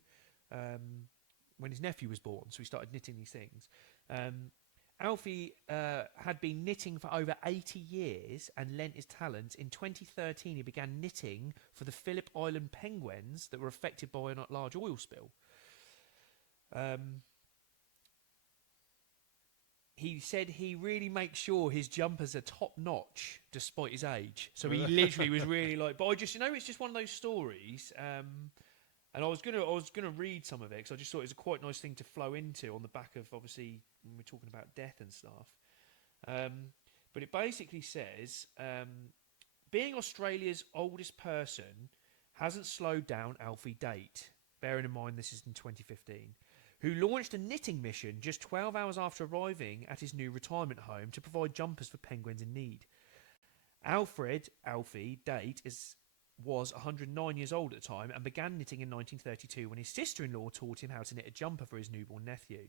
when his nephew was born, so he started knitting these things. Alfie had been knitting for over 80 years and lent his talent. In 2013, he began knitting for the Phillip Island penguins that were affected by a large oil spill. He said he really makes sure his jumpers are top notch despite his age. So he literally was really like, but I just, it's just one of those stories. And I was gonna read some of it because I just thought it was a quite nice thing to flow into on the back of, obviously, when we're talking about death and stuff. But it basically says, being Australia's oldest person hasn't slowed down Alfie Date. Bearing in mind this is in 2015. Who launched a knitting mission just 12 hours after arriving at his new retirement home to provide jumpers for penguins in need. Alfie Date was 109 years old at the time and began knitting in 1932 when his sister-in-law taught him how to knit a jumper for his newborn nephew.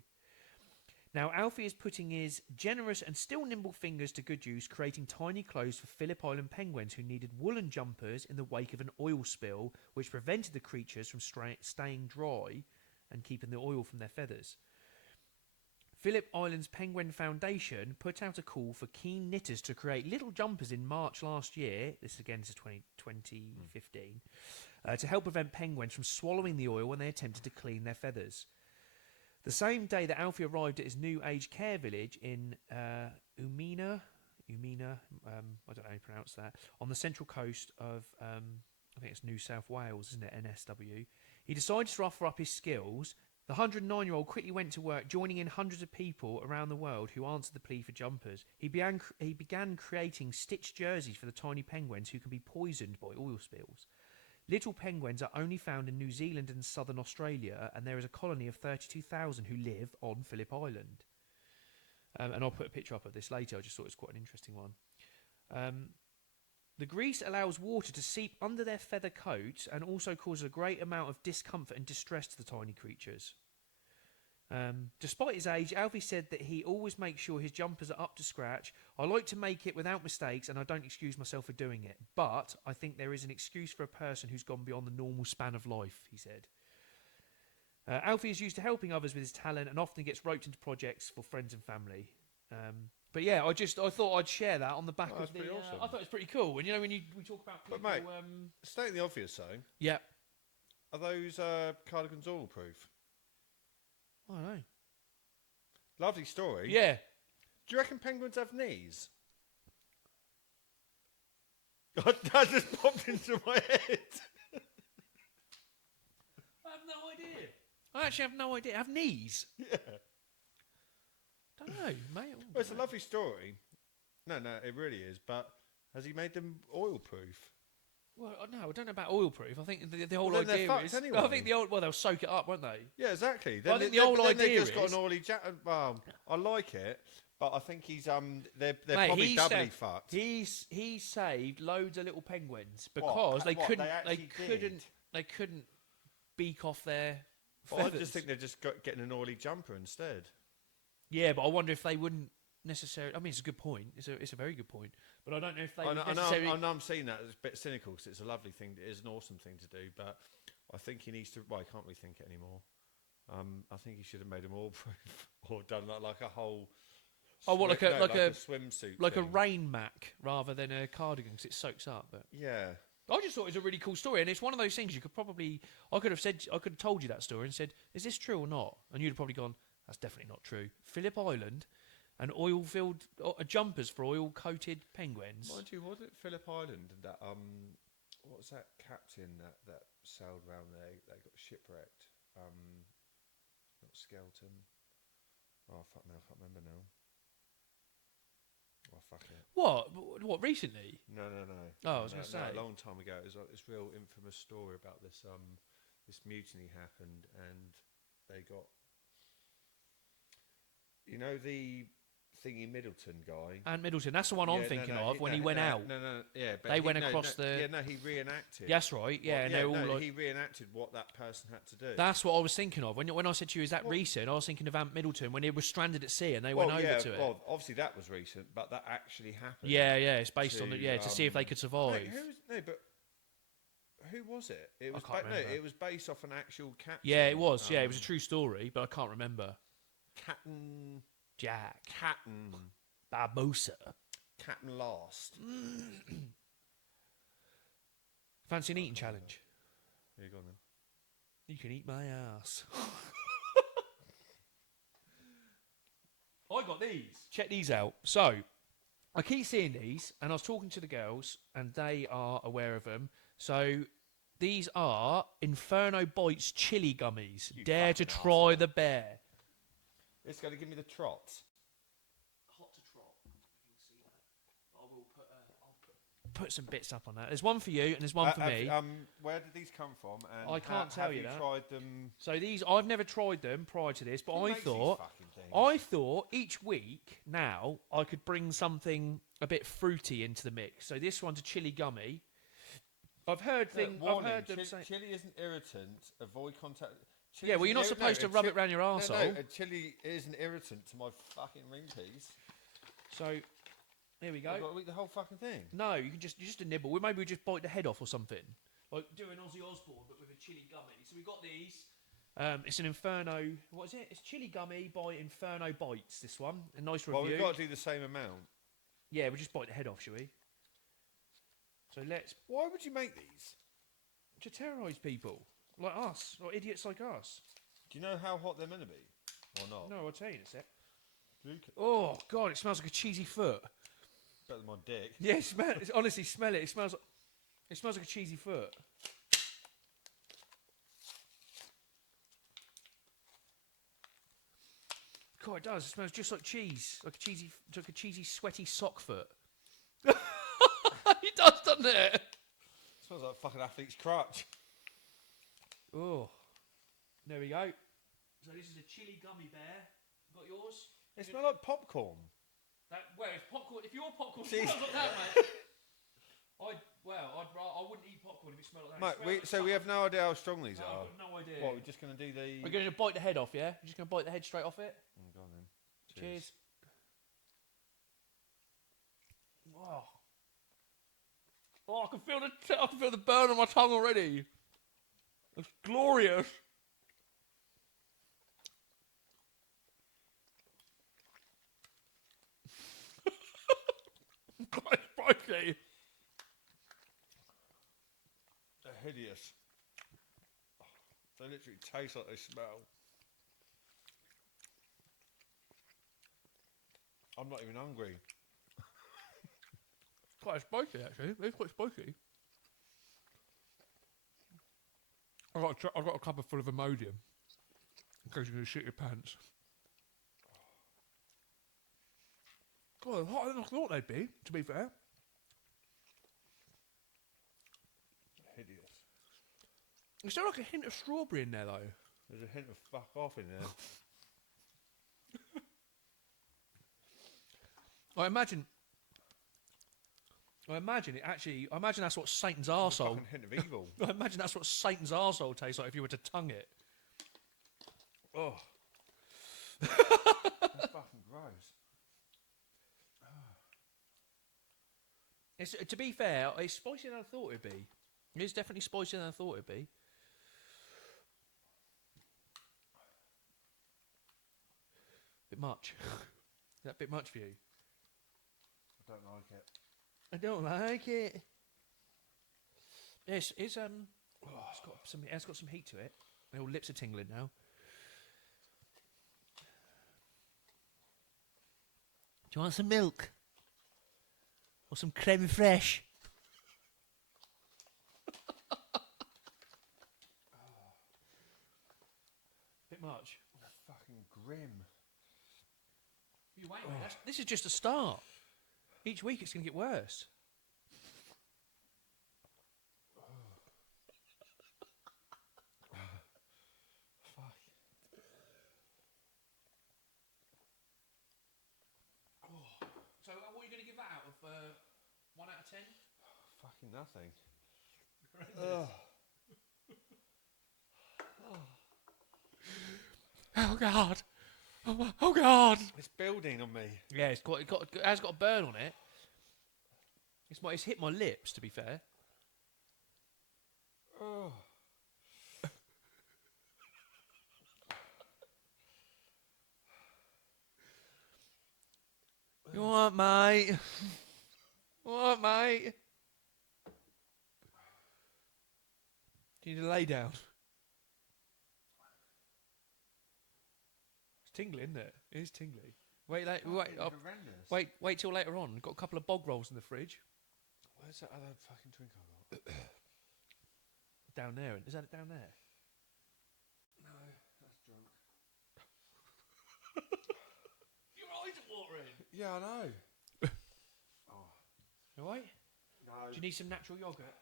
Now, Alfie is putting his generous and still nimble fingers to good use, creating tiny clothes for Phillip Island penguins who needed woolen jumpers in the wake of an oil spill, which prevented the creatures from staying dry and keeping the oil from their feathers. Phillip Island's Penguin Foundation put out a call for keen knitters to create little jumpers in March last year. This is 2015, to help prevent penguins from swallowing the oil when they attempted to clean their feathers. The same day that Alfie arrived at his new aged care village in Umina, I don't know how you pronounce that, on the central coast of, I think it's New South Wales, isn't it, NSW, he decided to offer up his skills. The 109-year-old quickly went to work, joining in hundreds of people around the world who answered the plea for jumpers. He began creating stitched jerseys for the tiny penguins who can be poisoned by oil spills. Little penguins are only found in New Zealand and southern Australia, and there is a colony of 32,000 who live on Phillip Island. And I'll put a picture up of this later. I just thought it was quite an interesting one. The grease allows water to seep under their feather coats and also causes a great amount of discomfort and distress to the tiny creatures. Despite his age, Alfie said that he always makes sure his jumpers are up to scratch. I like to make it without mistakes, and I don't excuse myself for doing it. But I think there is an excuse for a person who's gone beyond the normal span of life, he said. Alfie is used to helping others with his talent and often gets roped into projects for friends and family. But yeah, I thought I'd share that on the back of the... Awesome. I thought it was pretty cool. And you know, when we talk about people... But mate, stating the obvious though, yeah. are those cardigans oil proof? I don't know. Lovely story. Yeah. Do you reckon penguins have knees? That just popped into my head. I have no idea. I actually have no idea. Have knees? Yeah. Don't know, mate. Well, it's a lovely story. No, it really is. But has he made them oil proof? Well, no, I don't know about oil proof. I think the whole Well, then idea they're fucked is. anyway. I think they'll soak it up, won't they? Yeah, exactly. Well, I think the whole idea they've just got is- an oily jacket. Well, I like it, but I think he's they're Mate, probably he doubly said- fucked. He saved loads of little penguins What? because they What, couldn't they actually they couldn't beak off their But I feathers. just think they're just getting an oily jumper instead. Yeah, but I wonder if they wouldn't necessarily. I mean, it's a good point. It's a very good point. But I don't know if they would necessarily. I know I'm seeing that as a bit cynical because it's a lovely thing. It is an awesome thing to do, but I think he needs to. Well, he can't rethink it anymore. I think he should have made them all proof or done like a whole. Oh, what, like a swimsuit, like thing. a rain mac rather than a cardigan because it soaks up. But Yeah. I just thought it was a really cool story, and it's one of those things you could probably. I could have told you that story and said, "Is this true or not?" And you'd have probably gone, "That's definitely not true." Phillip Island, and oil-filled jumpers for oil-coated penguins. Mind you, was it Phillip Island and that what was that captain that sailed around there? They got shipwrecked. Not Skelton. Oh fuck no, I can't remember now. Oh fuck it. What recently? No. Oh, I was gonna No, say. a long time ago. It was like this real infamous story about this this mutiny happened and they got. You know the thingy Middleton guy. And Middleton, that's the one I'm thinking of when he went out. Yeah, but They went across the. Yeah, no, he reenacted. That's right. Yeah, and they're all like. He reenacted what that person had to do. That's what I was thinking of when I said to you, "Is that recent?" I was thinking of Ant Middleton when he was stranded at sea and they went over to it. Well, obviously that was recent, but that actually happened. Yeah, it's based on to see if they could survive. But who was it? It was can't remember. it was based off an actual captain. Yeah, it was. It was a true story, but I can't remember. Captain Barbosa. Captain Last. Fancy an eating challenge? Here you go then. You can eat my ass. I got these. Check these out. So, I keep seeing these, and I was talking to the girls, and they are aware of them. So, these are Inferno Bites chili gummies. You Dare to fucking try arsehole. the bear. It's going to give me the trots. Hot to trot. You can see that. I will put some bits up on that. There's one for you, and there's one for me. Where did these come from? And I can't tell have you that. Tried them? So these, I've never tried them prior to this, but Who I makes these thought fucking things? each week now I could bring something a bit fruity into the mix. So this one's a chili gummy. I've heard them say Chili is an irritant. Avoid contact. Yeah, well, you're not supposed to rub it round your arsehole. No, a chili is an irritant to my fucking ring piece. So, here we go. I've got to eat the whole fucking thing. No, you can just a nibble. Maybe we just bite the head off or something. Like do an Ozzy Osbourne, but with a chili gummy. So we've got these. It's an Inferno. What is it? It's chili gummy by Inferno Bites. This one, a nice review. Well, we've got to do the same amount. Yeah, we'll just bite the head off, shall we? So let's. Why would you make these? To terrorise people like us, or idiots like us. Do you know how hot they're meant to be, or not? No, I'll tell you in a sec. Luke, Oh God, it smells like a cheesy foot. better than my dick. Yeah, honestly, smell it. It smells like a cheesy foot. God, it does. It smells just like cheese, like a cheesy, sweaty sock foot. It does, doesn't it? Smells like a fucking athlete's crutch. Oh, there we go. So this is a chili gummy bear. Got yours? They smell like popcorn. If popcorn, if your popcorn Jeez. smells like that, mate. I wouldn't eat popcorn if it smelled like that. Mate, we have no idea how strong these are. I've got no idea. What, we're just going to do the... We're going to bite the head off, yeah? We're just going to bite the head straight off it. Go on then. Cheers. Oh. Oh, I can feel the burn on my tongue already. It's glorious. Quite spicy. They're hideous. They literally taste like they smell. I'm not even hungry. Quite spicy, actually. It's quite spicy. I've got a cupboard full of Imodium. In case you're going to shit your pants. God, hotter than I thought they'd be, to be fair. Hideous. Is there like a hint of strawberry in there, though? There's a hint of fuck off in there. I imagine it actually. I imagine that's what Satan's arsehole. Fucking hint of evil. I imagine that's what Satan's arsehole tastes like if you were to tongue it. Oh. That's fucking gross. To be fair, it's spicier than I thought it'd be. It's definitely spicier than I thought it'd be. Bit much. Is that a bit much for you? I don't like it. I don't like it. Yes, it's it has got some heat to it. My all lips are tingling now. Do you want some milk? Or some creme fraiche? Bit much. They're fucking grim. You wait, this is just a start. Each week it's going to get worse. Fuck. So what are you going to give that out of 1 out of 10? Fucking nothing. Oh God! Oh God! It's building on me. Yeah, it has got a burn on it. It's hit my lips, to be fair. Oh. You what, mate? What, mate? Do you need to lay down? It's tingly, isn't it? It is tingly. Wait till later on. Got a couple of bog rolls in the fridge. Where's that other fucking drink I got? Down there. Is that it down there? No, that's drunk. Your eyes are watering. Yeah, I know. You alright? No. Do you need some natural yogurt?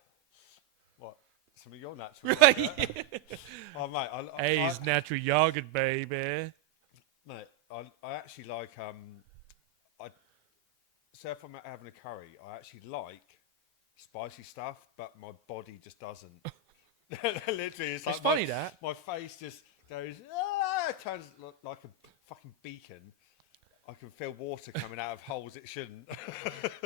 What? Some of your natural yogurt? Oh, mate. It's natural yogurt, baby. Mate, I actually like, say if I'm having a curry, I actually like spicy stuff, but my body just doesn't. Literally, it's like funny that. my face just goes, turns like a fucking beacon. I can feel water coming out of holes it shouldn't.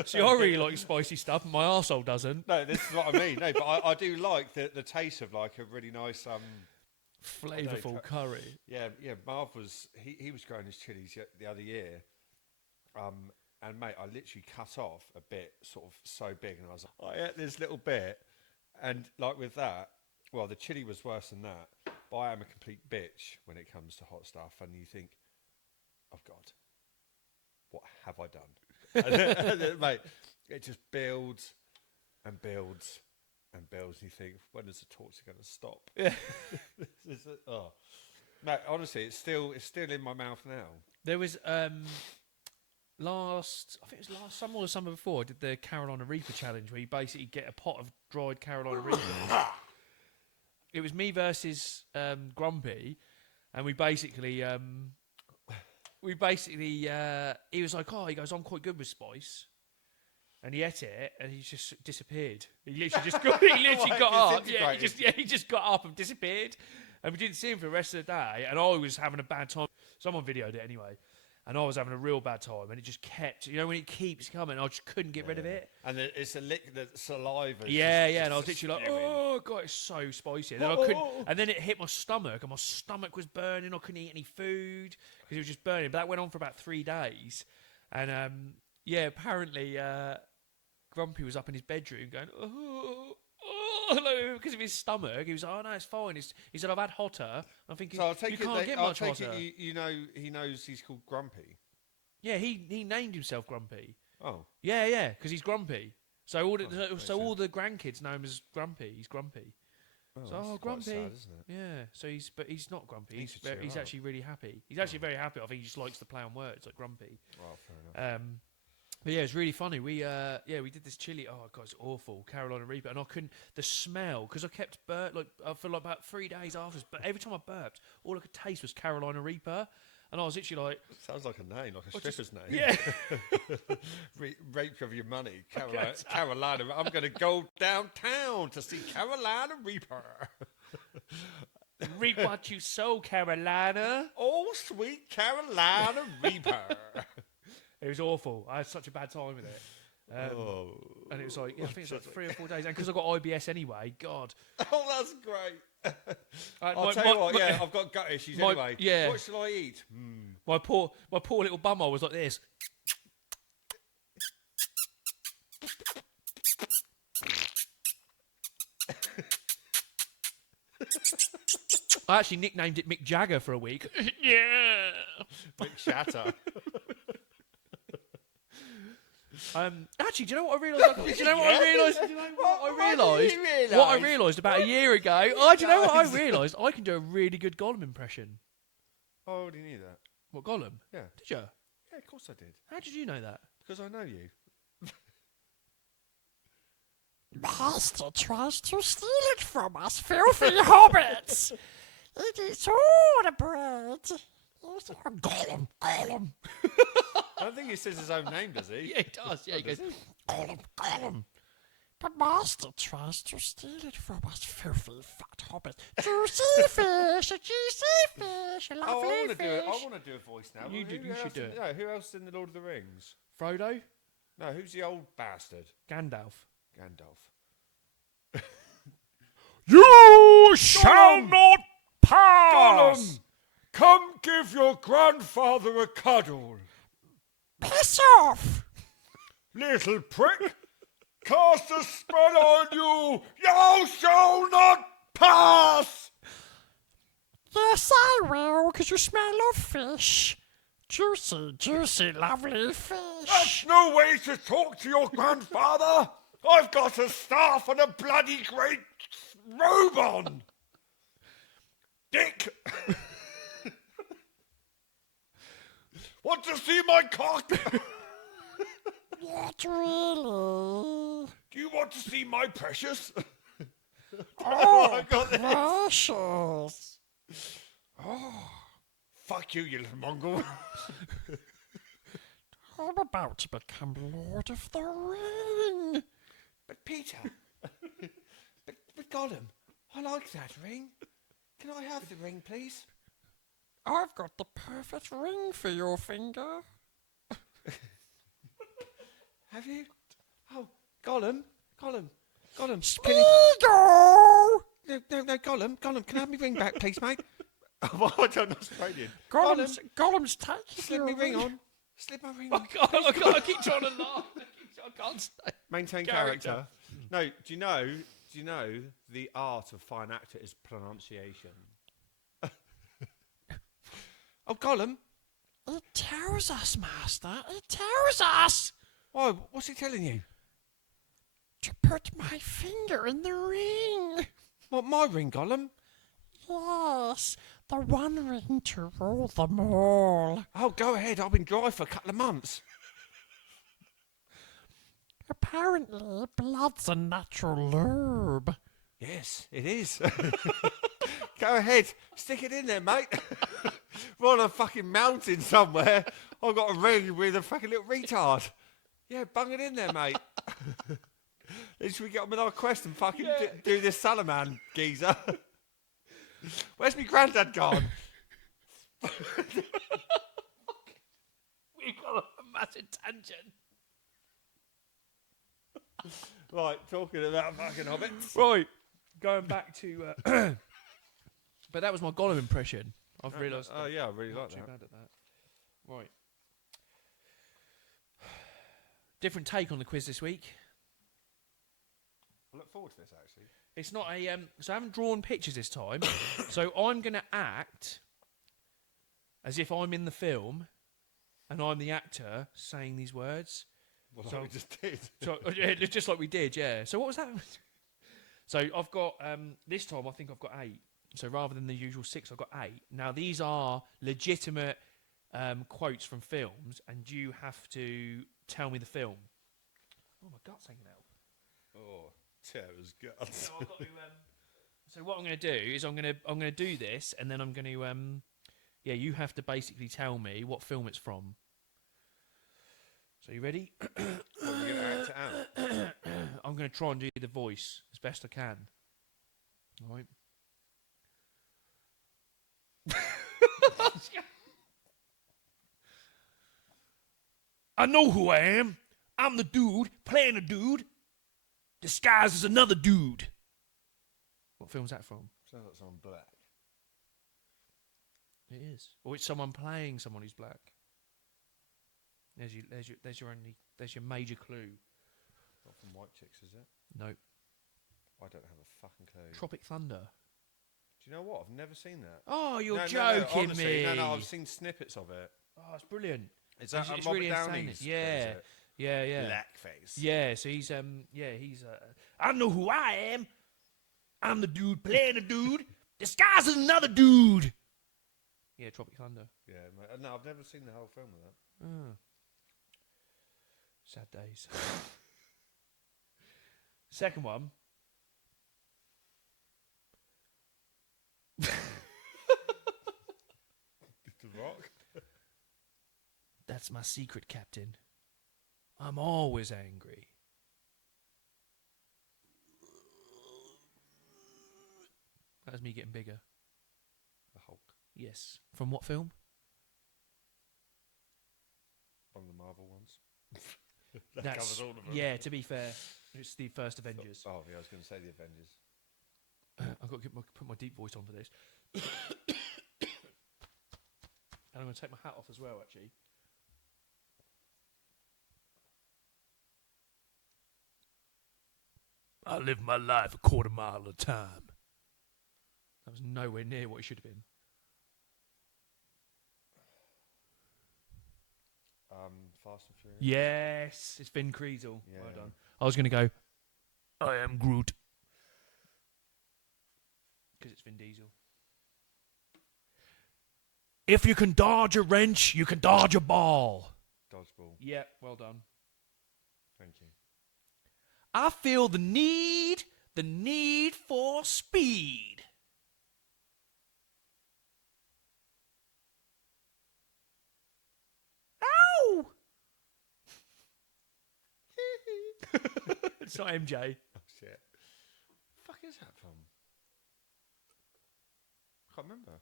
See, I really like spicy stuff, and my arsehole doesn't. No, this is what I mean. No, but I do like the taste of like a really nice Flavourful curry. Yeah. Marv was he was growing his chilies the other year, and mate, I literally cut off a bit, sort of so big, and I was like, I ate this little bit, and like with that, well, the chili was worse than that. But I am a complete bitch when it comes to hot stuff, and you think, oh God, what have I done? And then, mate, it just builds and builds and builds. And you think, when is the torture going to stop? Yeah. Oh, mate, honestly, it's still in my mouth now. There was I think it was last summer or the summer before, I did the Carolina Reaper challenge, where you basically get a pot of dried Carolina Reapers. It was me versus Grumpy, and we basically he was like, he goes, I'm quite good with spice. And he ate it, and he just disappeared. He literally just got, up. Yeah, he just got up and disappeared. And we didn't see him for the rest of the day. And I was having a bad time. Someone videoed it anyway. And I was having a real bad time. And it just kept, when it keeps coming, I just couldn't get rid of it. And it's the saliva. And I was literally like, oh God, it's so spicy. And then I couldn't. And then it hit my stomach, and my stomach was burning. I couldn't eat any food because it was just burning. But that went on for about 3 days. And apparently Grumpy was up in his bedroom going, because of his stomach. He was like, oh no, it's fine. He said, I've had hotter. I'm thinking, so I'll take you can't get much hotter. You know, he knows he's called Grumpy. Yeah, he named himself Grumpy. Oh. Yeah, because he's grumpy. So all the grandkids know him as Grumpy. He's grumpy. Oh, Grumpy. sad, isn't it? Yeah. But he's not grumpy. He's up. actually really happy. He's actually very happy. I think he just likes to play on words like grumpy. Oh, fair enough. But yeah, it's really funny. We did this chili. Oh God, it's awful, Carolina Reaper, and I couldn't. The smell, because I kept for like about 3 days after. But every time I burped, all I could taste was Carolina Reaper, and I was literally like, sounds like a name, like a stripper's name. Yeah. Rape of your money, Carolina. I'm going to go downtown to see Carolina Reaper. Reap what you sow, Carolina. Oh, sweet Carolina Reaper. It was awful. I had such a bad time with it. And it was like, I think it's like 3 or 4 days. And because I got IBS anyway, God. Oh, that's great. I'll tell you what, I've got gut issues anyway. Yeah. What shall I eat? My poor little bumhole was like this. I actually nicknamed it Mick Jagger for a week. Yeah. Mick Shatter. Actually, do you know what I realised? What I realised about a year ago? Oh, do you know what I realised? I can do a really good Gollum impression. I already knew that. What, Gollum? Yeah. Did you? Yeah, of course I did. How did you know that? Because I know you. Master tries to steal it from us, filthy hobbits. It is all the bread. Gollum. I don't think he says his own name, does he? Yeah, he does. Yeah, he goes, Gollum. The master tries to steal it from us, filthy fat hobbit. Juicy fish, a juicy fish, a lovely fish. I want to do a voice now. You should do it. No, who else is in the Lord of the Rings? Frodo? No, who's the old bastard? Gandalf. You shall not pass! Gollum, come give your grandfather a cuddle. Piss off! Little prick, cast a spell on you. You shall not pass. Yes, I will, because you smell of fish. Juicy, juicy, lovely fish. That's no way to talk to your grandfather. I've got a staff and a bloody great robe on. Dick. Want to see my cock? Not really. Do you want to see my precious? Oh, I got this. precious. Oh, fuck you, you little Mongol. I'm about to become Lord of the Ring. But Peter, but Gollum, I like that ring. Can I have the ring, please? I've got the perfect ring for your finger. Have you? Oh, Gollum. Can you... Smeagol! No, Gollum, can I have my ring back, please, mate? Well, I don't know Australian. Gollum's taking Slip your my ring ring. on. Slip my ring I on. can't, I keep trying to laugh. I can't stay. Maintain character. No, do you know the art of fine actor is pronunciation? Oh, Gollum. It tells us, Master. It tells us Why? What's he telling you? to put my finger in the ring. What, my ring, Gollum? Yes, the one ring to rule them all. Oh, go ahead. I've been dry for a couple of months. Apparently, blood's a natural lube. Yes, it is. Go ahead. Stick it in there, mate. We're on a fucking mountain somewhere. I've got a ring with a fucking little retard. Yeah, bung it in there, mate. Then should we get on with our quest and fucking do this Salaman geezer? Where's my granddad gone? We've got a massive tangent. Right, talking about fucking hobbits. Right, going back to... but that was my Gollum impression. I've realised... Oh, yeah, I really like too that. bad at that. Right. Different take on the quiz this week. I look forward to this, actually. It's not a... so I haven't drawn pictures this time. So I'm going to act as if I'm in the film and I'm the actor saying these words. Well, So- we just did. So yeah, just like we did, yeah. So what was that? So I've got this time I think I've got 8. So rather than the usual 6, I've got 8. Now these are legitimate quotes from films, and you have to tell me the film. Oh, my gut's hanging out. Oh, terror's guts. So I've got to. So what I'm going to do is I'm going to do this, and then I'm going to you have to basically tell me what film it's from. So you ready? We're going to act it out. I'm going to try and do the voice as best I can. All right. I know who I am. I'm the dude playing a dude disguised as another dude. What film's that from? Sounds like someone black. It is. Or it's someone playing someone who's black. There's your major clue. Not from White Chicks, is it? No. I don't have a fucking clue. Tropic Thunder. Do you know what? I've never seen that. Oh, you're No, joking honestly, me. No, I've seen snippets of it. Oh, it's brilliant. Is that It's Robert really Downey's? entertaining. Yeah. Is it? Yeah. Blackface. Yeah, so he's I know who I am. I'm the dude playing a dude disguised as another dude. Yeah, Tropic Thunder. Yeah, mate. No, I've never seen the whole film of that. Oh. Sad days. Second one. The Rock. That's my secret, Captain. I'm always angry. That was me getting bigger. The Hulk. Yes. From what film? One of the Marvel ones. That's, covers all of them. yeah, to be fair, it's the first Avengers. Oh, yeah, I was going to say the Avengers. I've got to put my deep voice on for this. And I'm going to take my hat off as well, actually. I live my life a quarter mile at a time. That was nowhere near what it should have been. Fast and Furious. Yes, it's Vin Diesel. Yeah. Well done. I was going to go, I am Groot. Because it's Vin Diesel. If you can dodge a wrench, you can dodge a ball. Dodgeball. Yeah, well done. Thank you. I feel the need for speed. Ow! It's not MJ. Oh, shit. Fuck is that from? I can't remember.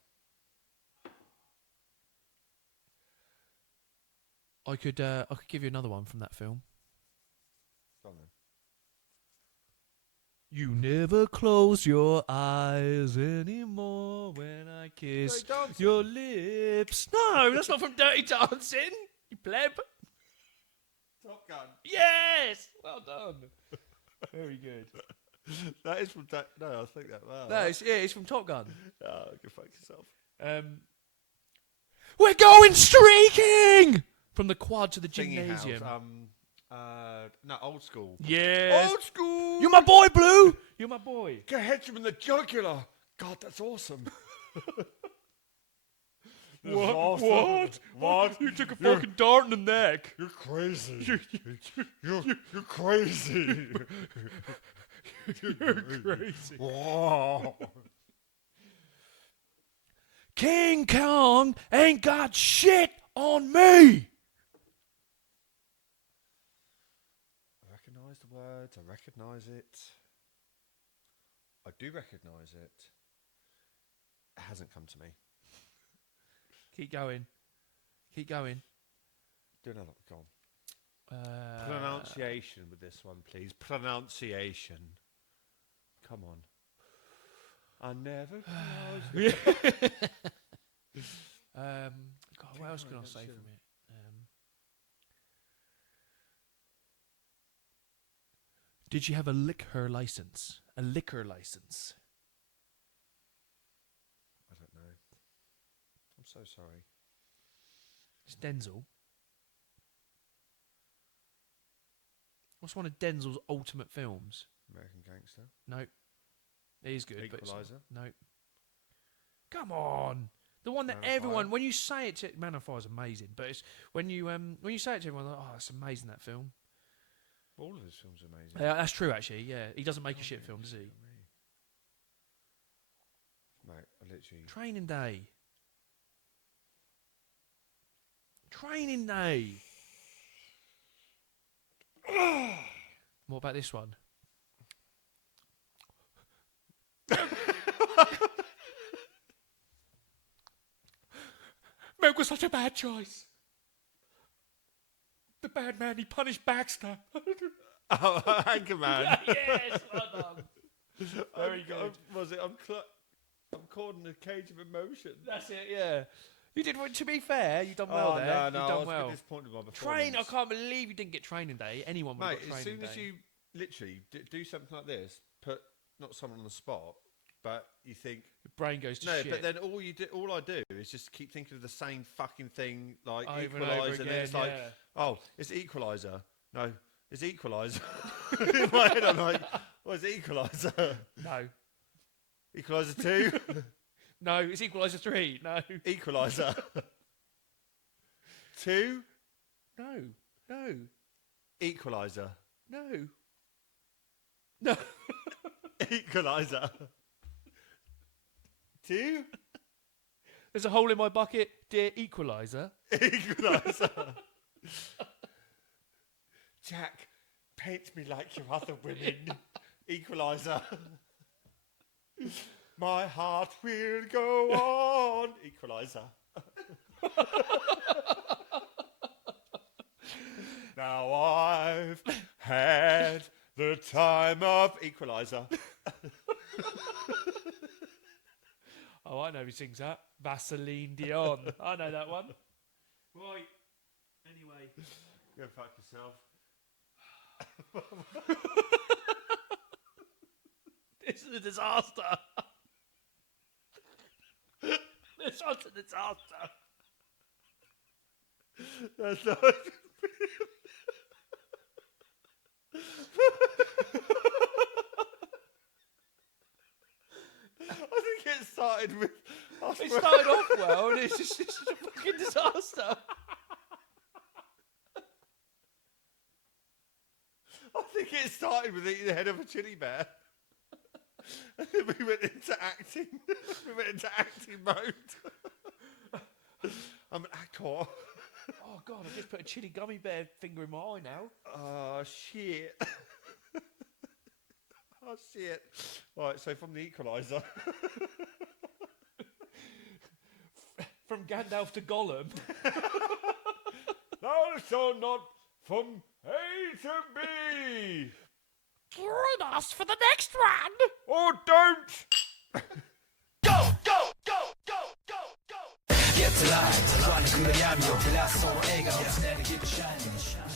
I could give you another one from that film. Go on then. You never close your eyes anymore when I kiss Dirty Dancing? your lips. No, that's not from Dirty Dancing. You pleb. Top Gun. Yes, well done. Very good. That is from. No, I think that. Wow. No, it's from Top Gun. Oh, go fuck yourself. We're going streaking from the quad to the Thingy gymnasium. House. No, old school. Yes. Old school. You're my boy, Blue. You're my boy. Go hit him in the jugular. God, that's awesome. That's awesome. What? What? You took a fucking dart in the neck. You're crazy. You're crazy. You're crazy. Whoa. King Kong ain't got shit on me. I recognise the words. I recognise it. I do recognise it. It hasn't come to me. Keep going. Keep going. Do another. Go on. Pronunciation with this one, please. Pronunciation. Come on. I never pronounced it. God, what else can I say from it? Did you have a liquor license? A liquor license. I don't know. I'm so sorry. It's Denzel. What's one of Denzel's ultimate films? American Gangster. No. It is good. Equalizer. But no. Come on. The one that Man on everyone, Fire. when you say it to, Man on Fire is amazing, but it's when you say it to everyone, like, oh, it's amazing, that film. All of his films are amazing. Yeah, that's true, actually. Yeah, he doesn't make a shit film, does he? Mate, I literally. Training Day. Training Day. What about this one? Milk was such a bad choice. The bad man, he punished Baxter. Oh, Anchorman. Yes, well done. Very good. I'm caught in a cage of emotion. That's it, yeah. You did, to be fair, you done well there. No, you I done was a well. bit disappointed by my performance. Train, I can't believe you didn't get Training Day. Anyone would have Mate, got as Training soon Day. as you literally do something like this, put not someone on the spot, but you think Your brain goes to no, shit. but then all I do is just keep thinking of the same fucking thing, like Over and Equalizer, over and then again, it's like, yeah. oh, it's Equalizer. No, it's Equalizer. In my head, I'm like, what is Equalizer? No. Equalizer 2? No, it's Equalizer 3. No. Equalizer 2? No. No. Equalizer. No. No. Equalizer 2? There's a hole in my bucket, dear Equalizer. Equalizer. Jack, paint me like your other women. Equalizer. My heart will go on. Equalizer. Now I've had the time of Equalizer. Oh, I know who sings that. Vaseline Dion. I know that one. Right. Anyway. Go fuck yourself. This is a disaster. This one's a disaster. That's not. I think it started with. It started off well, and it's just a fucking disaster. I think it started with eating the head of a chili bear. And then we went into acting. We went into acting mode. I'm an actor. Oh, God, I just put a chili gummy bear finger in my eye now. Oh, shit. Oh, shit. Right, so from the Equalizer. From Gandalf to Gollum. thou shalt not from A to B. Join us for the next one. Or don't. Get to life, run through the闇を照らすその笑顔 Never give a shining